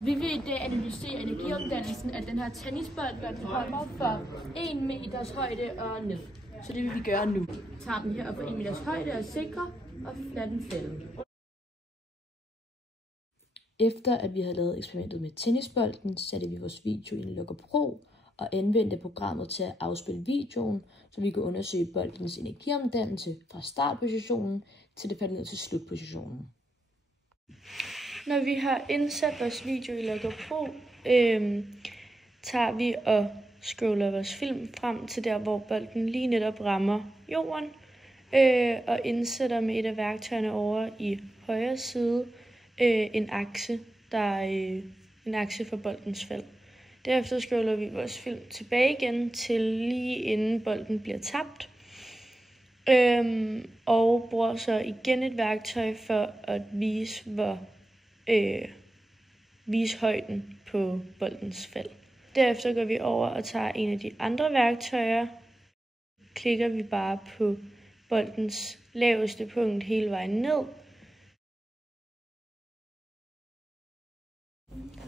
Vi vil i dag analysere energiomdannelsen af den her tennisbold, der holder for 1 meters højde og ned. Så det vil vi gøre nu. Vi tager den her op på 1 meters højde og sikrer og lader den falde. Efter at vi havde lavet eksperimentet med tennisbolden, satte vi vores video i en Logger Pro og anvendte programmet til at afspille videoen, så vi kunne undersøge boldens energiomdannelse fra startpositionen til det faldt ned til slutpositionen. Når vi har indsat vores video i Logger Pro, tager vi og scroller vores film frem til der, hvor bolden lige netop rammer jorden, og indsætter med et af værktøjerne over i højre side en akse for boldens fald. Derefter scroller vi vores film tilbage igen til lige inden bolden bliver tabt, og bruger så igen et værktøj for at vise højden på boldens fald. Derefter går vi over og tager en af de andre værktøjer. Klikker vi bare på boldens laveste punkt hele vejen ned.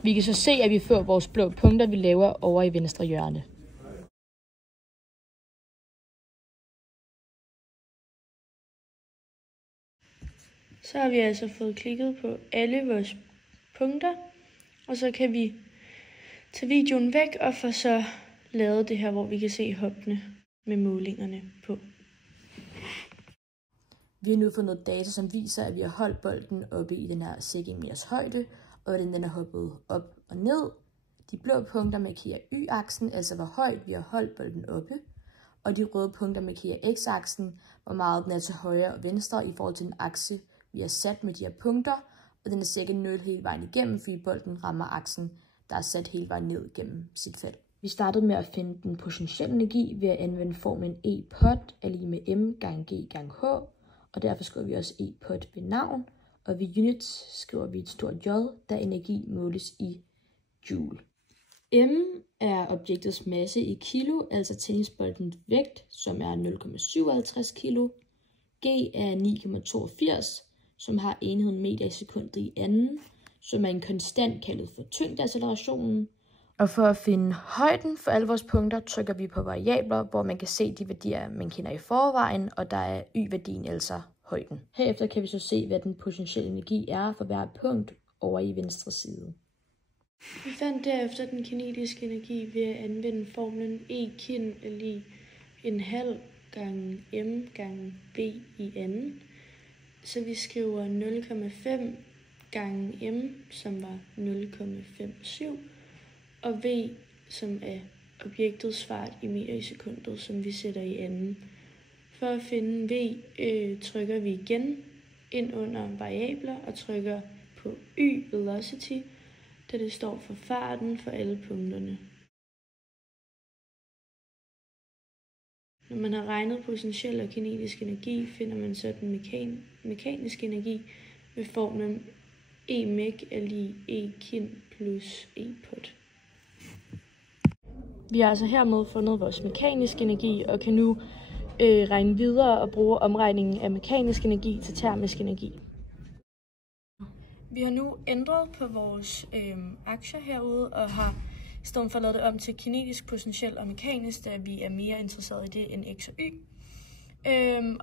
Vi kan så se, at vi får vores blå punkter, vi laver over i venstre hjørne. Så har vi altså fået klikket på alle vores punkter, og så kan vi tage videoen væk og få så lavet det her, hvor vi kan se hoppene med målingerne på. Vi har nu fået noget data, som viser, at vi har holdt bolden oppe i den her cirka 1 meters højde, og den er hoppet op og ned. De blå punkter markerer y-aksen, altså hvor højt vi har holdt bolden oppe, og de røde punkter markerer x-aksen, hvor meget den er til højre og venstre i forhold til den akse, vi har sat med de her punkter, og den er cirka 0 hele vejen igennem, fordi bolden rammer aksen, der er sat hele vejen ned gennem sit fald. Vi startede med at finde den potentielle energi ved at anvende formlen E-pot er lige med m gange g gange h, og derfor skriver vi også E-pot ved navn, og ved units skriver vi et stort J, da energi måles i joule. M er objektets masse i kilo, altså tennisboldens vægt, som er 0,57 kilo. G er 9,82, som har enheden meter i sekundet i anden, som er en konstant kaldet for tyngdeaccelerationen. Og for at finde højden for alle vores punkter, trykker vi på variabler, hvor man kan se de værdier, man kender i forvejen, og der er y-værdien, altså højden. Herefter kan vi så se, hvad den potentielle energi er for hver punkt over i venstre side. Vi fandt derefter den kinetiske energi ved at anvende formlen E-kin er lige en halv gange m gange v i anden. Så vi skriver 0,5 gange m, som var 0,57, og v, som er objektets fart i meter i sekundet, som vi sætter i anden. For at finde v, trykker vi igen ind under variabler og trykker på y velocity, da det står for farten for alle punkterne. Når man har regnet potentiel og kinetisk energi, finder man så den mekaniske energi ved formlen E-mech er lige E-kin plus E-pot. Vi har altså hermed fundet vores mekaniske energi og kan nu regne videre og bruge omregningen af mekanisk energi til termisk energi. Vi har nu ændret på vores aktier herude og har i stedet for at lave det om til kinetisk, potentiel og mekanisk, da vi er mere interesseret i det end x og y.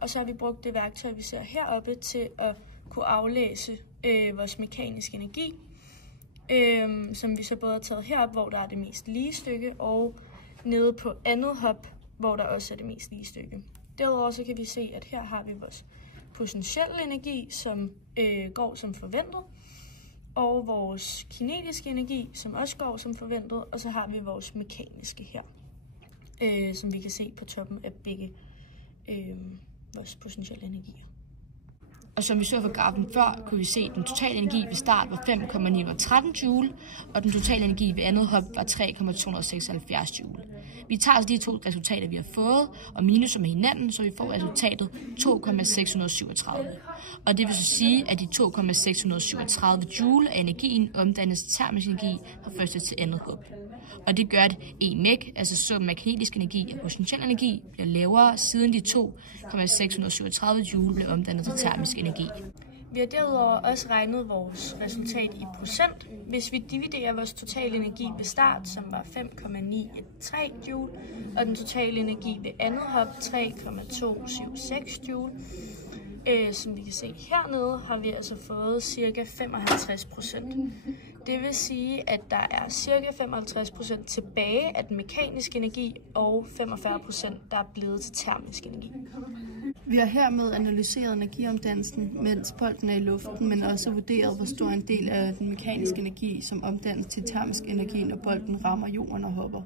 Og så har vi brugt det værktøj, vi ser heroppe, til at kunne aflæse vores mekaniske energi, som vi så både har taget heroppe, hvor der er det mest lige stykke, og nede på andet hop, hvor der også er det mest lige stykke. Derudover så kan vi se, at her har vi vores potentielle energi, som går som forventet, og vores kinetiske energi, som også går som forventet, og så har vi vores mekaniske her, som vi kan se på toppen af begge vores potentielle energier. Og som vi så fra grafen før, kunne vi se, at den totale energi ved start var 5,913 joule, og den totale energi ved andet hop var 3,276 joule. Vi tager altså de to resultater, vi har fået, og minuser med hinanden, så vi får resultatet 2,637. Og det vil så sige, at de 2,637 joule af energien omdannes til termisk energi fra første til andet hop. Og det gør, at E-mech, altså summen af kinetisk energi og potentiel energi, bliver lavere, siden de 2,637 joule bliver omdannet til termisk energi. Vi har derudover også regnet vores resultat i procent. Hvis vi dividerer vores totale energi ved start, som var 5,913 joule, og den totale energi ved andet hop 3,276 joule, som vi kan se hernede, har vi altså fået ca. 55%. Det vil sige, at der er ca. 55% tilbage af den mekaniske energi, og 45% der er blevet til termisk energi. Vi har hermed analyseret energiomdannelsen, mens bolden er i luften, men også vurderet, hvor stor en del af den mekaniske energi, som omdannes til termisk energi, når bolden rammer jorden og hopper.